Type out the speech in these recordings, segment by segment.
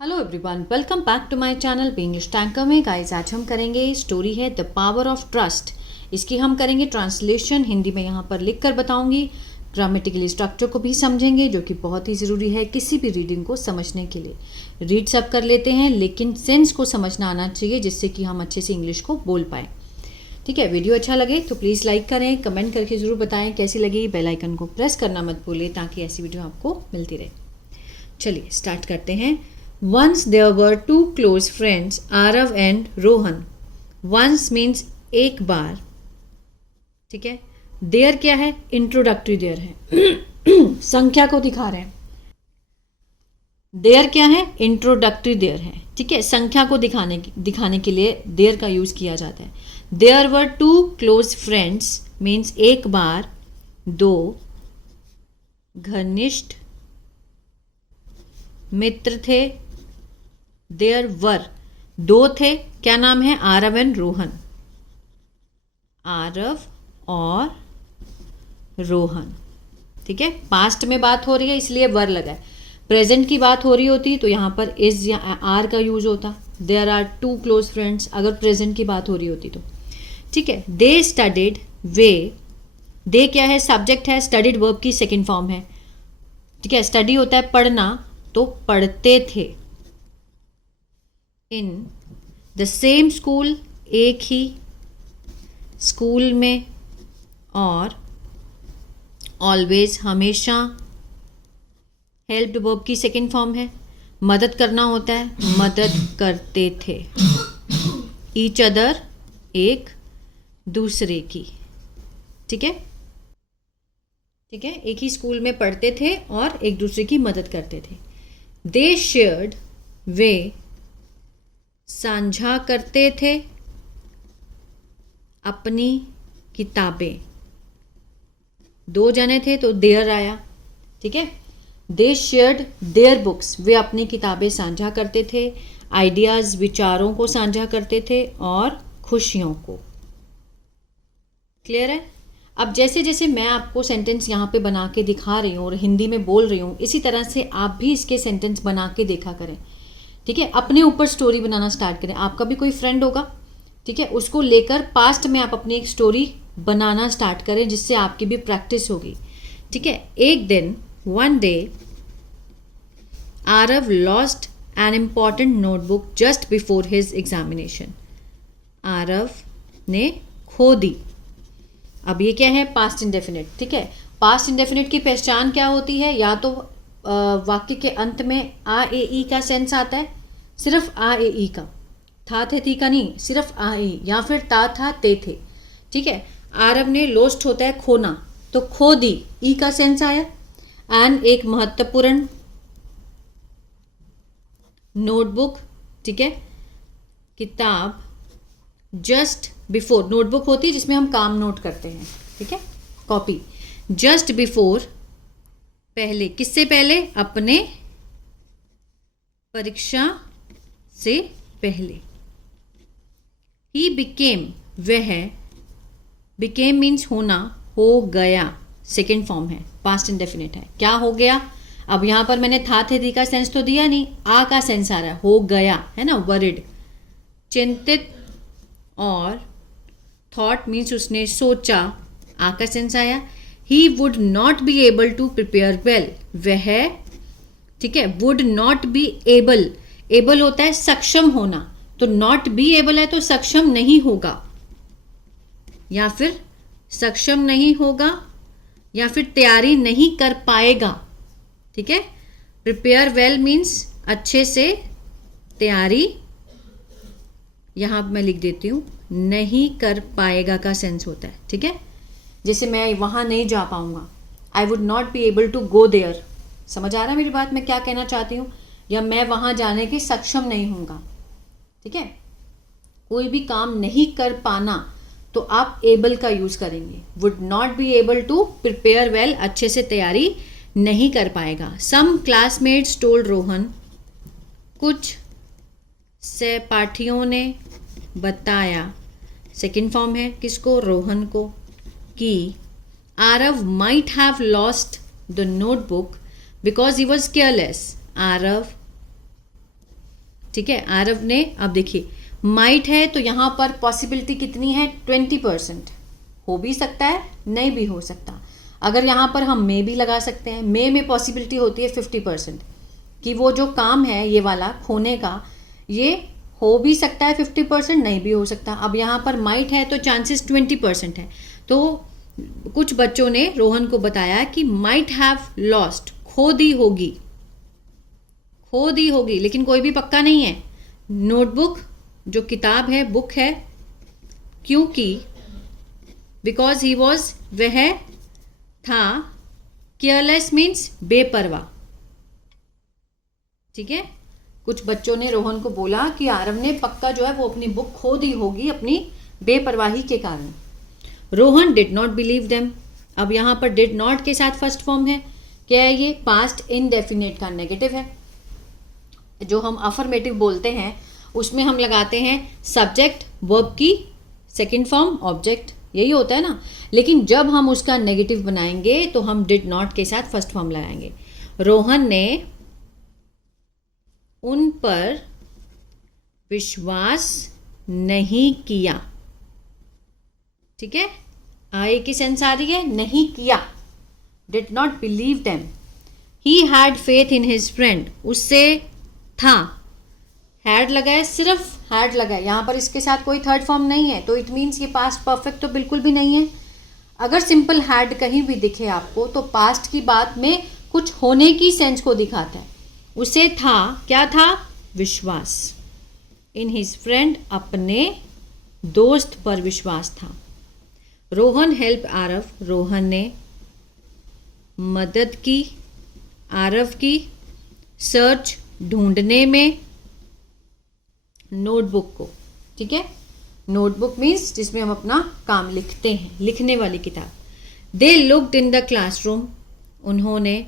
Hello everyone, welcome back to my channel be English tanker में। Guys, आज हम करेंगे स्टोरी है द पावर ऑफ ट्रस्ट। इसकी हम करेंगे ट्रांसलेशन, हिंदी में यहाँ पर लिख कर बताऊंगी। ग्रामेटिकली स्ट्रक्चर को भी समझेंगे, जो कि बहुत ही ज़रूरी है किसी भी रीडिंग को समझने के लिए। रीड सब कर लेते हैं, लेकिन सेंस को समझना आना चाहिए, जिससे कि हम अच्छे से इंग्लिश को बोल पाएँ। ठीक है, वीडियो अच्छा लगे तो प्लीज़ लाइक करें, कमेंट करके ज़रूर बताएं कैसी लगी। बेल आइकन को प्रेस करना मत भूलिए, ताकि ऐसी वीडियो आपको मिलती रहे। चलिए स्टार्ट करते हैं। Once there were two close friends, Arav and Rohan. Once means एक बार, ठीक है। There क्या है? इंट्रोडक्टरी there है। संख्या को दिखा रहे हैं। There क्या है? इंट्रोडक्टरी there है, ठीक है। संख्या को दिखाने के लिए there का यूज किया जाता है। There were two close friends means एक बार दो घनिष्ठ मित्र थे। देयर वर दो थे, क्या नाम है? आरव एंड रोहन। आरव और रोहन, ठीक है। पास्ट में बात हो रही है इसलिए वर लगा है। प्रेजेंट की बात हो रही होती तो यहाँ पर इज या आर का यूज होता। There are two close friends, अगर प्रेजेंट की बात हो रही होती तो, ठीक है। दे स्टडीड, वे, दे क्या है? सब्जेक्ट है। स्टडीड वर्ब की सेकेंड फॉर्म है, ठीक है। स्टडी होता है पढ़ना, तो पढ़ते थे। इन द सेम स्कूल, एक ही स्कूल में। और ऑलवेज, हमेशा। हेल्प्ड वर्ब की सेकेंड फॉर्म है। मदद करना होता है, मदद करते थे। ईच अदर, एक दूसरे की, ठीक है, ठीक है। एक ही स्कूल में पढ़ते थे और एक दूसरे की मदद करते थे। दे शेयर्ड, वे साझा करते थे अपनी किताबें। दो जने थे तो देयर आया, ठीक है। दे शेयर्ड देयर बुक्स, वे अपनी किताबें साझा करते थे। आइडियाज, विचारों को साझा करते थे और खुशियों को। क्लियर है? अब जैसे जैसे मैं आपको सेंटेंस यहाँ पे बना के दिखा रही हूँ और हिंदी में बोल रही हूँ, इसी तरह से आप भी इसके सेंटेंस बना के देखा करें, ठीक है। अपने ऊपर स्टोरी बनाना स्टार्ट करें। आपका भी कोई फ्रेंड होगा, ठीक है, उसको लेकर पास्ट में आप अपनी एक स्टोरी बनाना स्टार्ट करें, जिससे आपकी भी प्रैक्टिस होगी, ठीक है। एक दिन, one day, Aarav lost an important notebook just before his examination. Aarav ने खो दी। अब ये क्या है? पास्ट इंडेफिनिट, ठीक है। पास्ट इंडेफिनिट की पहचान क्या होती है? या तो वाक्य के अंत में आ ए ई का सेंस आता है, सिर्फ आ ए ई का, था थे थी का नहीं, सिर्फ आ ए, या फिर ता था ते थे, ठीक है। आरव ने लोस्ट होता है खोना, तो खो दी, ई का सेंस आया। एंड एक महत्वपूर्ण नोटबुक, ठीक है, किताब। जस्ट बिफोर, नोटबुक होती है जिसमें हम काम नोट करते हैं, ठीक है, कॉपी। जस्ट बिफोर, पहले, किससे पहले? अपने परीक्षा से पहले। ही बिकेम, वह, बिकेम मीन्स होना, हो गया, सेकेंड फॉर्म है, पास्ट इंडेफिनिट है। क्या हो गया? अब यहां पर मैंने था थे थी का सेंस तो दिया नहीं, आ का सेंस आ रहा है, हो गया, है ना, वरिड। चिंतित और थॉट मीन्स उसने सोचा, आ का सेंस आया। He would not be able to prepare well, वह, ठीक है, would not be able, able होता है सक्षम होना, तो नॉट बी एबल है तो सक्षम नहीं होगा, या फिर सक्षम नहीं होगा, या फिर तैयारी नहीं कर पाएगा, ठीक है। प्रिपेयर वेल मीन्स अच्छे से तैयारी, यहां मैं लिख देती हूं, नहीं कर पाएगा का सेंस होता है, ठीक है। जैसे मैं वहां नहीं जा पाऊंगा, I would not be able to go there. समझ आ रहा है मेरी बात, मैं क्या कहना चाहती हूँ? या मैं वहां जाने के सक्षम नहीं होऊंगा, ठीक है। कोई भी काम नहीं कर पाना तो आप एबल का यूज करेंगे। Would not be able to prepare well, अच्छे से तैयारी नहीं कर पाएगा। सम क्लासमेट्स टोल्ड रोहन, कुछ सहपाठियों ने बताया, सेकेंड फॉर्म है, किसको? रोहन को, कि Aarav might have lost the notebook because he was careless. Aarav ठीक है, आरव ने, अब देखिए माइट है तो यहाँ पर पॉसिबिलिटी कितनी है, 20%। हो भी सकता है, नहीं भी हो सकता। अगर यहाँ पर हम मे भी लगा सकते हैं, मे में पॉसिबिलिटी होती है 50% कि वो जो काम है ये वाला खोने का, ये हो भी सकता है 50%, नहीं भी हो सकता। अब यहाँ पर माइट है तो चांसेस 20% है। तो कुछ बच्चों ने रोहन को बताया कि माइट हैव लॉस्ट, खो दी होगी, खो दी होगी, लेकिन कोई भी पक्का नहीं है। नोटबुक जो किताब है, बुक है, क्योंकि बिकॉज ही वॉज, वह था, केयरलेस मीन्स बेपरवाह। ठीक है, कुछ बच्चों ने रोहन को बोला कि आरव ने पक्का जो है वो अपनी बुक खो दी होगी अपनी बेपरवाही के कारण। Rohan did not believe them. अब यहाँ पर डिड नॉट के साथ फर्स्ट फॉर्म है, क्या है ये, पास्ट इनडेफिनेट का नेगेटिव है। जो हम अफर्मेटिव बोलते हैं उसमें हम लगाते हैं सब्जेक्ट वर्ब की सेकंड फॉर्म ऑब्जेक्ट, यही होता है ना। लेकिन जब हम उसका नेगेटिव बनाएंगे तो हम डिड नॉट के साथ फर्स्ट फॉर्म लगाएंगे। रोहन ने उन पर विश्वास नहीं किया। ठीक है, आए की सेंस आ रही है, नहीं किया, did not believe them. He had faith in his friend, उससे था, हैड लगा है, सिर्फ हैड लगा है, यहाँ पर इसके साथ कोई थर्ड फॉर्म नहीं है, तो इट मीन्स ये पास्ट परफेक्ट तो बिल्कुल भी नहीं है। अगर सिंपल हैड कहीं भी दिखे आपको तो पास्ट की बात में कुछ होने की सेंस को दिखाता है। उसे था, क्या था, विश्वास। इन हिज फ्रेंड, अपने दोस्त पर विश्वास था। रोहन हेल्प आरव, रोहन ने मदद की आरव की, सर्च ढूंढने में, नोटबुक को। ठीक है, नोटबुक मीन्स जिसमें हम अपना काम लिखते हैं, लिखने वाली किताब। They looked in the classroom, उन्होंने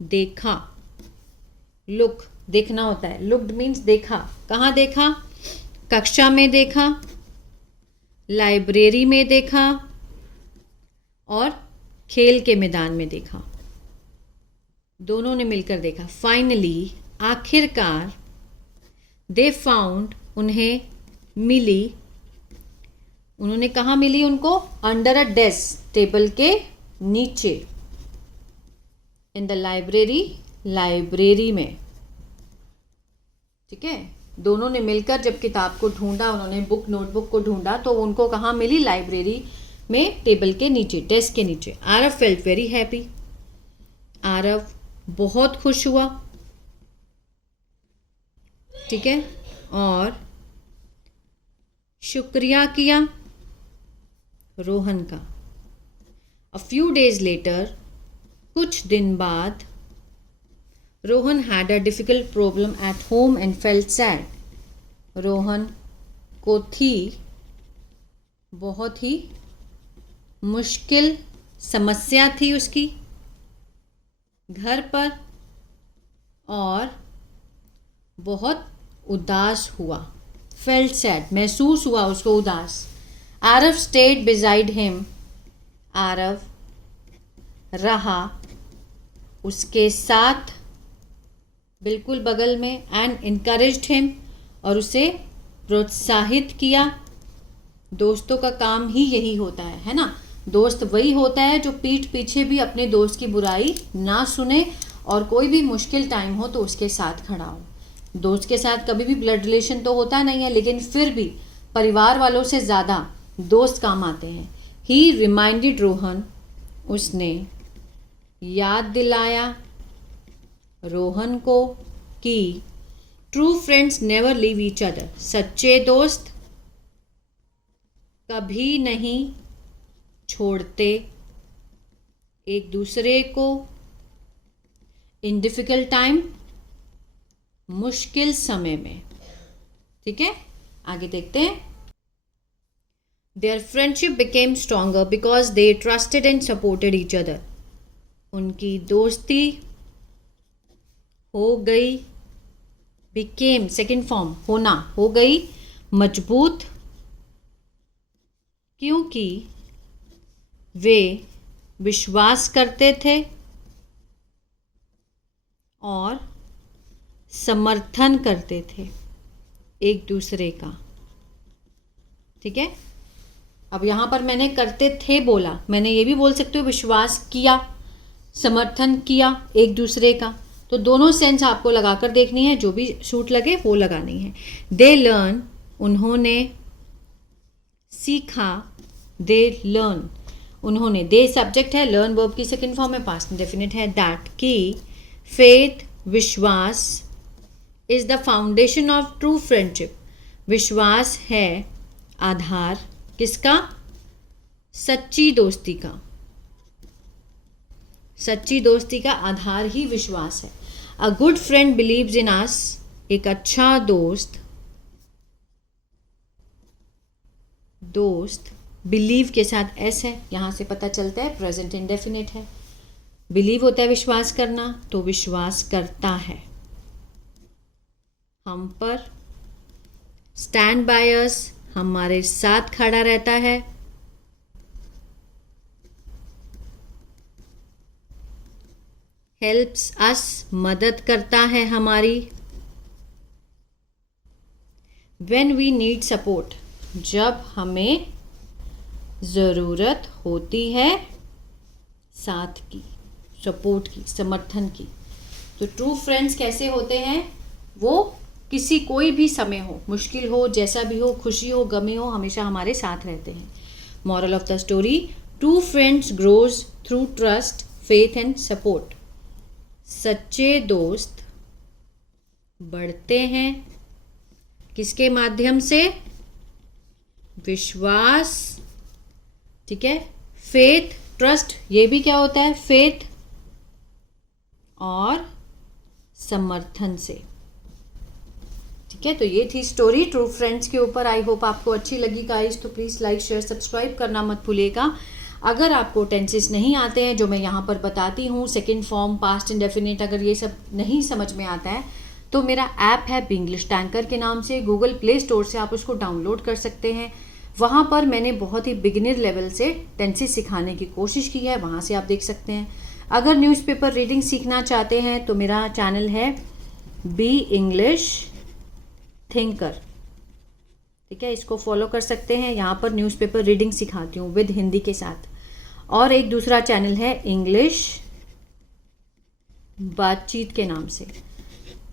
देखा, लुक देखना होता है, लुक्ड मीन्स देखा, कहाँ देखा, कक्षा में देखा, लाइब्रेरी में देखा और खेल के मैदान में देखा, दोनों ने मिलकर देखा। फाइनली, आखिरकार, दे फाउंड, उन्हें मिली, उन्होंने कहाँ मिली उनको, अंडर अ डेस्क, टेबल के नीचे, इन द लाइब्रेरी, लाइब्रेरी में। ठीक है, दोनों ने मिलकर जब किताब को ढूंढा, उन्होंने बुक नोटबुक को ढूंढा तो उनको कहाँ मिली, लाइब्रेरी में, टेबल के नीचे, डेस्क के नीचे। Aarav felt very happy, Aarav बहुत खुश हुआ। ठीक है, और शुक्रिया किया रोहन का। अ फ्यू डेज लेटर, कुछ दिन बाद, Rohan had a difficult problem at home and felt sad. Rohan को थी बहुत ही मुश्किल समस्या थी उसकी घर पर, और बहुत उदास हुआ। फेल्ट सैड, महसूस हुआ उसको उदास। Aarav stayed beside him, Aarav रहा उसके साथ, बिल्कुल बगल में, एंड इनकरेज्ड हिम, और उसे प्रोत्साहित किया। दोस्तों का काम ही यही होता है ना। दोस्त वही होता है जो पीठ पीछे भी अपने दोस्त की बुराई ना सुने, और कोई भी मुश्किल टाइम हो तो उसके साथ खड़ा हो। दोस्त के साथ कभी भी ब्लड रिलेशन तो होता नहीं है, लेकिन फिर भी परिवार वालों से ज़्यादा दोस्त काम आते हैं। ही रिमाइंडेड रोहन, उसने याद दिलाया रोहन को कि true friends never leave each other, सच्चे दोस्त कभी नहीं छोड़ते एक दूसरे को। इन डिफिकल्ट टाइम, मुश्किल समय में। ठीक है, आगे देखते हैं। Their friendship became stronger because they trusted and supported each other. उनकी दोस्ती हो गई, बिकेम सेकेंड फॉर्म, होना, हो गई मजबूत, क्योंकि वे विश्वास करते थे और समर्थन करते थे एक दूसरे का। ठीक है, अब यहाँ पर मैंने करते थे बोला, मैंने ये भी बोल सकती हूँ विश्वास किया, समर्थन किया एक दूसरे का। तो दोनों सेंस आपको लगाकर देखनी है, जो भी सूट लगे वो लगानी है। दे लर्न, उन्होंने सीखा, दे लर्न, उन्होंने। दे सब्जेक्ट है, लर्न वर्ब की सेकंड फॉर्म है, पास्ट इंडेफिनिट है। दैट की, फेथ विश्वास, is the foundation of true friendship, विश्वास है आधार किसका? सच्ची दोस्ती का। सच्ची दोस्ती का आधार ही विश्वास है। A good friend believes in us, एक अच्छा दोस्त, बिलीव के साथ एस है, यहां से पता चलता है प्रेजेंट इंडेफिनिट है। बिलीव होता है विश्वास करना, तो विश्वास करता है हम पर। स्टैंड बाय अस, हमारे साथ खड़ा रहता है। हेल्प्स अस, मदद करता है हमारी। व्हेन वी नीड सपोर्ट, जब हमें ज़रूरत होती है साथ की, सपोर्ट की, समर्थन की। तो ट्रू फ्रेंड्स कैसे होते हैं? वो किसी कोई भी समय हो, मुश्किल हो, जैसा भी हो, खुशी हो, गमी हो, हमेशा हमारे साथ रहते हैं। Moral of the story, true friends grows through trust, faith and support. सच्चे दोस्त बढ़ते हैं किसके माध्यम से? विश्वास, ठीक है, फेथ, ट्रस्ट, ये भी क्या होता है? फेथ, और समर्थन से। ठीक है, तो ये थी स्टोरी ट्रू फ्रेंड्स के ऊपर। आई होप आपको अच्छी लगी गाइस, तो प्लीज़ लाइक शेयर सब्सक्राइब करना मत भूलिएगा। अगर आपको टेंसेस नहीं आते हैं जो मैं यहाँ पर बताती हूँ, सेकंड फॉर्म, पास्ट इंडेफिनिट, अगर ये सब नहीं समझ में आता है तो मेरा ऐप है बिंग्लिश टैंकर के नाम से, गूगल प्ले स्टोर से आप उसको डाउनलोड कर सकते हैं। वहाँ पर मैंने बहुत ही बिगिनर लेवल से टेंसेस सिखाने की कोशिश की है, वहाँ से आप देख सकते हैं। अगर न्यूज़पेपर रीडिंग सीखना चाहते हैं तो मेरा चैनल है बी इंग्लिश थिंकर, ठीक है, इसको फॉलो कर सकते हैं। यहाँ पर न्यूज़पेपर रीडिंग सिखाती हूँ विद हिंदी के साथ। और एक दूसरा चैनल है इंग्लिश बातचीत के नाम से,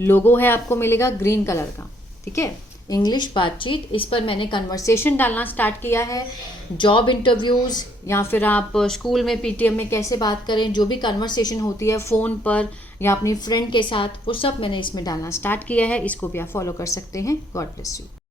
लोगो है आपको मिलेगा ग्रीन कलर का, ठीक है, इंग्लिश बातचीत। इस पर मैंने कन्वर्सेशन डालना स्टार्ट किया है, जॉब इंटरव्यूज़ या फिर आप स्कूल में पीटीएम में कैसे बात करें, जो भी कन्वर्सेशन होती है फ़ोन पर या अपनी फ्रेंड के साथ, वो सब मैंने इसमें डालना स्टार्ट किया है। इसको भी आप फॉलो कर सकते हैं। God bless you.